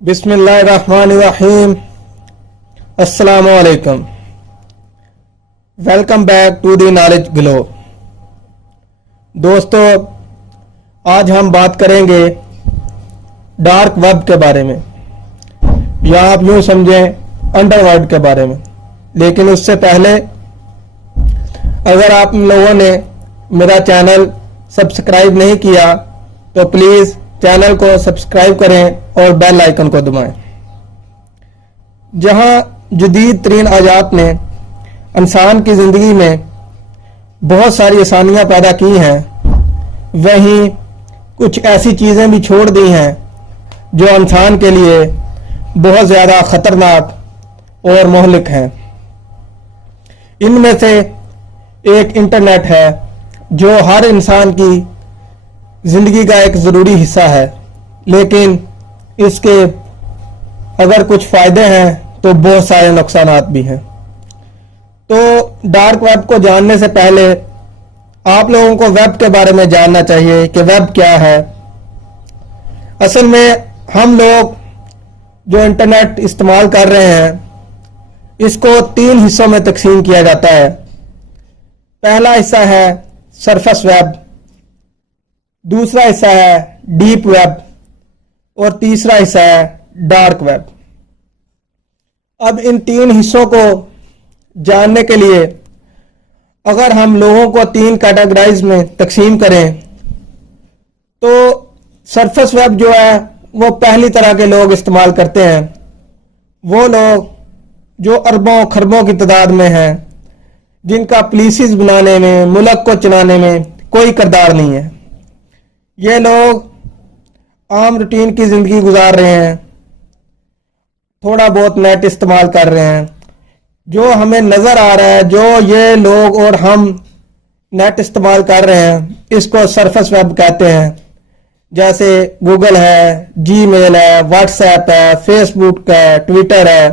बिस्मिल्लाहिर्रहमानिर्रहीम। अस्सलामु अलैकुम। Welcome back to the Knowledge Glow. दोस्तों, आज हम बात करेंगे डार्क वेब के बारे में, या आप यूं समझें अंडरवर्ल्ड के बारे में। लेकिन उससे पहले अगर आप लोगों ने मेरा चैनल सब्सक्राइब नहीं किया तो प्लीज़ चैनल को सब्सक्राइब करें और बेल आइकन को दबाएं। जहां जदीद तरीन आयात ने इंसान की ज़िंदगी में बहुत सारी आसानियां पैदा की हैं, वहीं कुछ ऐसी चीज़ें भी छोड़ दी हैं जो इंसान के लिए बहुत ज़्यादा ख़तरनाक और मुहलिक हैं। इनमें से एक इंटरनेट है जो हर इंसान की ज़िंदगी का एक ज़रूरी हिस्सा है, लेकिन इसके अगर कुछ फ़ायदे हैं तो बहुत सारे नुकसानात भी हैं। तो डार्क वेब को जानने से पहले आप लोगों को वेब के बारे में जानना चाहिए कि वेब क्या है। असल में हम लोग जो इंटरनेट इस्तेमाल कर रहे हैं, इसको 3 हिस्सों में तकसीम किया जाता है। पहला हिस्सा है सरफेस वेब, दूसरा हिस्सा है डीप वेब और तीसरा हिस्सा है डार्क वेब। अब इन 3 हिस्सों को जानने के लिए अगर हम लोगों को 3 कैटेगराइज में तकसीम करें तो सरफेस वेब जो है वो पहली तरह के लोग इस्तेमाल करते हैं। वो लोग जो अरबों खरबों की तादाद में हैं, जिनका पॉलिसीज बनाने में, मुल्क को चलाने में कोई किरदार नहीं है। ये लोग आम रूटीन की ज़िंदगी गुजार रहे हैं, थोड़ा बहुत नेट इस्तेमाल कर रहे हैं। जो हमें नज़र आ रहा है, जो ये लोग और हम नेट इस्तेमाल कर रहे हैं, इसको सरफेस वेब कहते हैं। जैसे गूगल है, जीमेल है, व्हाट्सएप है, फेसबुक है, ट्विटर है,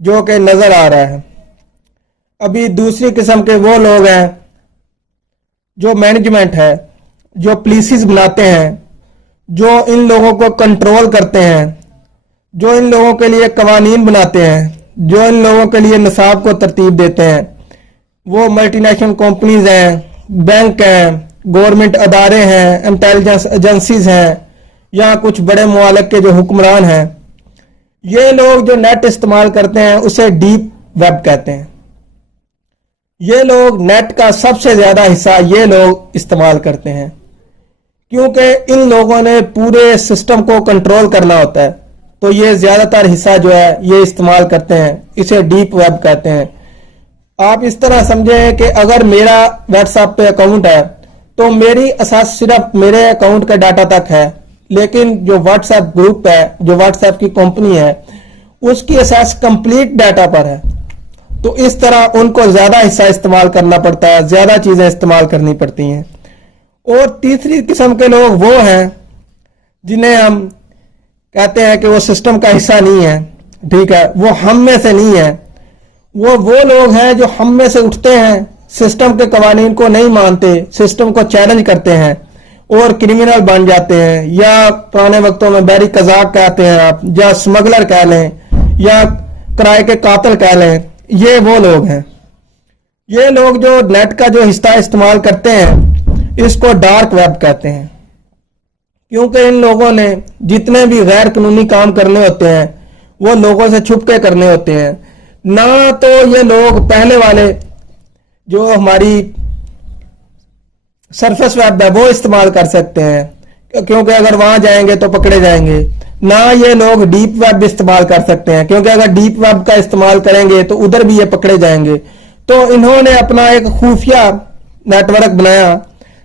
जो कि नज़र आ रहा है। अभी दूसरी किस्म के वो लोग हैं जो मैनेजमेंट है, जो पॉलिसीज बनाते हैं, जो इन लोगों को कंट्रोल करते हैं, जो इन लोगों के लिए कवानीन बनाते हैं, जो इन लोगों के लिए निसाब को तरतीब देते हैं। वो मल्टीनेशनल कंपनीज हैं, बैंक हैं, गवर्नमेंट अदारे हैं, इंटेलिजेंस एजेंसीज हैं, या कुछ बड़े मुआलिक के जो हुक्मरान हैं। ये लोग जो नेट इस्तेमाल करते हैं उसे डीप वेब कहते हैं। ये लोग नेट का सबसे ज़्यादा हिस्सा ये लोग इस्तेमाल करते हैं, क्योंकि इन लोगों ने पूरे सिस्टम को कंट्रोल करना होता है, तो ये ज़्यादातर हिस्सा जो है ये इस्तेमाल करते हैं। इसे डीप वेब कहते हैं। आप इस तरह समझें कि अगर मेरा व्हाट्सएप पे अकाउंट है तो मेरी असास सिर्फ मेरे अकाउंट का डाटा तक है, लेकिन जो व्हाट्सएप ग्रुप है, जो व्हाट्सएप की कंपनी है, उसकी असास कंप्लीट डाटा पर है। तो इस तरह उनको ज़्यादा हिस्सा इस्तेमाल करना पड़ता है, ज़्यादा चीज़ें इस्तेमाल करनी पड़ती हैं। और तीसरी किस्म के लोग वो हैं जिन्हें हम कहते हैं कि वो सिस्टम का हिस्सा नहीं है, ठीक है, वो हम में से नहीं है। वो लोग हैं जो हम में से उठते हैं, सिस्टम के कवानीन को नहीं मानते, सिस्टम को चैलेंज करते हैं और क्रिमिनल बन जाते हैं, या पुराने वक्तों में बैरी कजाक कहते हैं आप, या स्मगलर कह लें, या किराए के कातिल कह लें। ये वो लोग हैं। ये लोग जो नेट का जो हिस्सा इस्तेमाल करते हैं, इसको डार्क वेब कहते हैं, क्योंकि इन लोगों ने जितने भी गैर कानूनी काम करने होते हैं वो लोगों से छुप के करने होते हैं। ना तो ये लोग पहले वाले जो हमारी सरफेस वेब है वो इस्तेमाल कर सकते हैं, क्योंकि अगर वहां जाएंगे तो पकड़े जाएंगे। ना ये लोग डीप वेब इस्तेमाल कर सकते हैं, क्योंकि अगर डीप वेब का इस्तेमाल करेंगे तो उधर भी ये पकड़े जाएंगे। तो इन्होंने अपना एक खुफिया नेटवर्क बनाया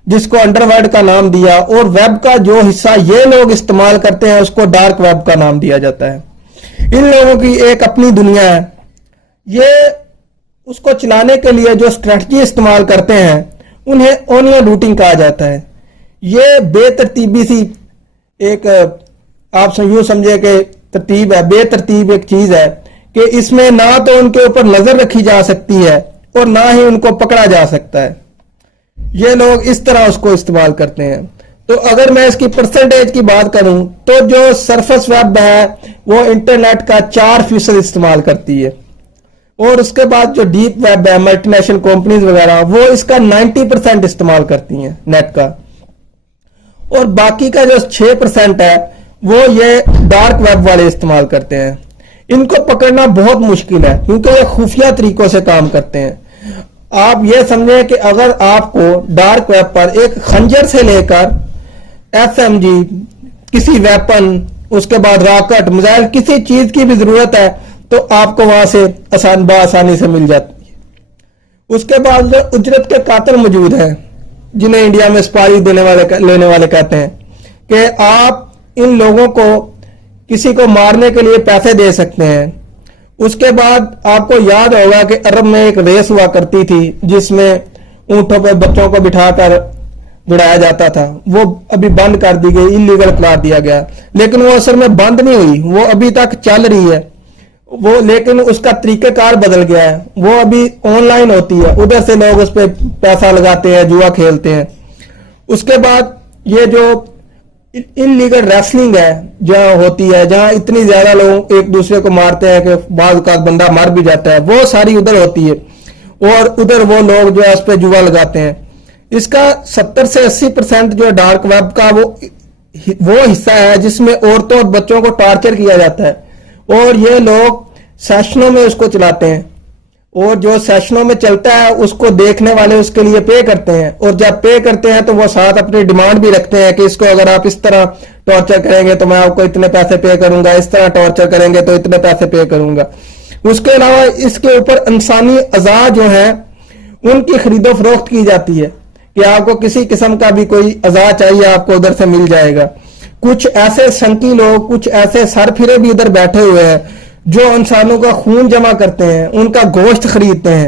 जिसको अंडरवर्ल्ड का नाम दिया, और वेब का जो हिस्सा ये लोग इस्तेमाल करते हैं उसको डार्क वेब का नाम दिया जाता है। इन लोगों की एक अपनी दुनिया है। ये उसको चलाने के लिए जो स्ट्रेटजी इस्तेमाल करते हैं उन्हें ऑनियन रूटिंग कहा जाता है। ये बेतरतीबी सी एक, आप यूं समझे कि तरतीब है, बेतरतीब एक चीज है कि इसमें ना तो उनके ऊपर नजर रखी जा सकती है और ना ही उनको पकड़ा जा सकता है। ये लोग इस तरह उसको इस्तेमाल करते हैं। تو اگر میں اس کی پرسنٹیج کی بات کروں تو جو سرفس ویب ہے وہ انٹرنیٹ کا 4% استعمال کرتی ہے، اور اس کے بعد جو ڈیپ ویب ہے ملٹی نیشنل کمپنیز وغیرہ وہ اس کا 90% استعمال کرتی ہیں نیٹ کا، اور باقی کا جو 6% ہے وہ یہ ڈارک ویب والے استعمال کرتے ہیں۔ ان کو پکڑنا بہت مشکل ہے کیونکہ یہ خفیہ طریقوں سے کام کرتے ہیں۔ آپ یہ سمجھیں کہ اگر آپ کو ڈارک ویب پر ایک خنجر سے لے کر SMG، کسی ویپن، اس کے بعد راکٹ، میزائل، کسی چیز کی بھی ضرورت ہے تو آپ کو وہاں سے بآسانی سے مل جاتی ہے۔ اس کے بعد جو اجرت کے قاتل موجود ہیں جنہیں انڈیا میں سپاری لینے والے کہتے ہیں کہ آپ ان لوگوں کو کسی کو مارنے کے لیے پیسے دے سکتے ہیں۔ اس کے بعد آپ کو یاد ہوگا کہ عرب میں ایک ریس ہوا کرتی تھی جس میں اونٹوں پہ بچوں کو بٹھا کر دوڑایا جاتا تھا، وہ ابھی بند کر دی گئی، انلیگل قرار دیا گیا، لیکن وہ اصل میں بند نہیں ہوئی، وہ ابھی تک چل رہی ہے وہ، لیکن اس کا طریقہ کار بدل گیا ہے، وہ ابھی آن لائن ہوتی ہے، ادھر سے لوگ اس پہ پیسہ لگاتے ہیں، جوا کھیلتے ہیں۔ اس کے بعد یہ جو انلیگل ریسلنگ ہے جہاں ہوتی ہے، جہاں اتنی زیادہ لوگ ایک دوسرے کو مارتے ہیں کہ بعض اوقات بندہ مر بھی جاتا ہے، وہ ساری ادھر ہوتی ہے، اور ادھر وہ لوگ جو ہے اس پہ جوا لگاتے ہیں۔ اس کا 70 سے 80% جو ڈارک ویب کا وہ حصہ ہے جس میں عورتوں اور بچوں کو ٹارچر کیا جاتا ہے، اور یہ لوگ سیشنوں میں اس کو چلاتے ہیں، اور جو سیشنوں میں چلتا ہے اس کو دیکھنے والے اس کے لیے پے کرتے ہیں، اور جب پے کرتے ہیں تو وہ ساتھ اپنی ڈیمانڈ بھی رکھتے ہیں کہ اس کو اگر آپ اس طرح ٹارچر کریں گے تو میں آپ کو اتنے پیسے پے کروں گا، اس طرح ٹارچر کریں گے تو اتنے پیسے پے کروں گا۔ اس کے علاوہ اس کے اوپر انسانی اعضاء جو ہیں ان کی خرید و فروخت کی جاتی ہے کہ آپ کو کسی قسم کا بھی کوئی اعضاء چاہیے آپ کو ادھر سے مل جائے گا۔ کچھ ایسے سنکی لوگ، کچھ ایسے سر پھرے بھی ادھر بیٹھے ہوئے ہیں جو انسانوں کا خون جمع کرتے ہیں، ان کا گوشت خریدتے ہیں،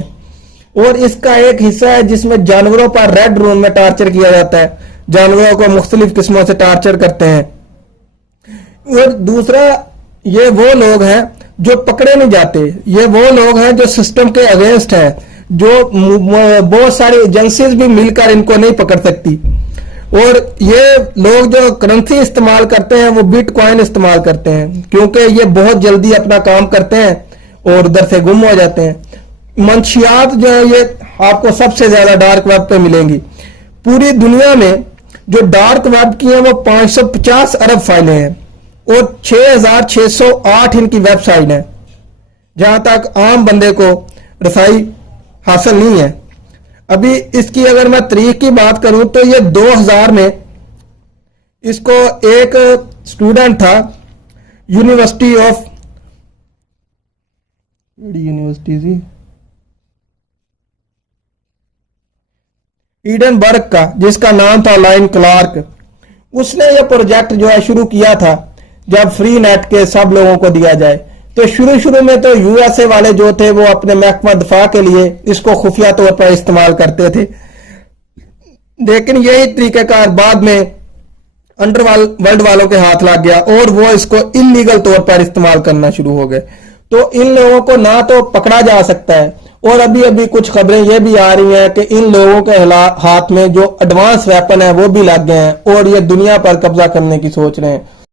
اور اس کا ایک حصہ ہے جس میں جانوروں پر ریڈ روم میں ٹارچر کیا جاتا ہے، جانوروں کو مختلف قسموں سے ٹارچر کرتے ہیں۔ اور دوسرا یہ وہ لوگ ہیں جو پکڑے نہیں جاتے، یہ وہ لوگ ہیں جو سسٹم کے اگینسٹ ہیں، جو بہت ساری ایجنسیز بھی مل کر ان کو نہیں پکڑ سکتی، اور یہ لوگ جو کرنسی استعمال کرتے ہیں وہ بٹ کوائن استعمال کرتے ہیں کیونکہ یہ بہت جلدی اپنا کام کرتے ہیں اور ادھر سے گم ہو جاتے ہیں۔ منشیات جو ہے یہ آپ کو سب سے زیادہ ڈارک ویب پہ ملیں گی۔ پوری دنیا میں جو ڈارک ویب کی ہیں وہ 550 ارب فائلیں ہیں، اور 6608 ان کی ویب سائٹ ہیں جہاں تک عام بندے کو رسائی حاصل نہیں ہے۔ ابھی اس کی اگر میں تاریخ کی بات کروں تو یہ 2000 میں اس کو ایک اسٹوڈنٹ تھا یونیورسٹی آف ایڈن برگ کا، جس کا نام تھا لائن کلارک، اس نے یہ پروجیکٹ جو ہے شروع کیا تھا جب فری نیٹ کے سب لوگوں کو دیا جائے۔ تو شروع میں تو USA والے جو تھے وہ اپنے محکمہ دفاع کے لیے اس کو خفیہ طور پر استعمال کرتے تھے، لیکن یہی طریقہ کار بعد میں انڈر ورلڈ والوں کے ہاتھ لگ گیا اور وہ اس کو انلیگل طور پر استعمال کرنا شروع ہو گئے۔ تو ان لوگوں کو نہ تو پکڑا جا سکتا ہے، اور ابھی کچھ خبریں یہ بھی آ رہی ہیں کہ ان لوگوں کے ہاتھ میں جو ایڈوانس ویپن ہیں وہ بھی لگ گئے ہیں اور یہ دنیا پر قبضہ کرنے کی سوچ رہے ہیں۔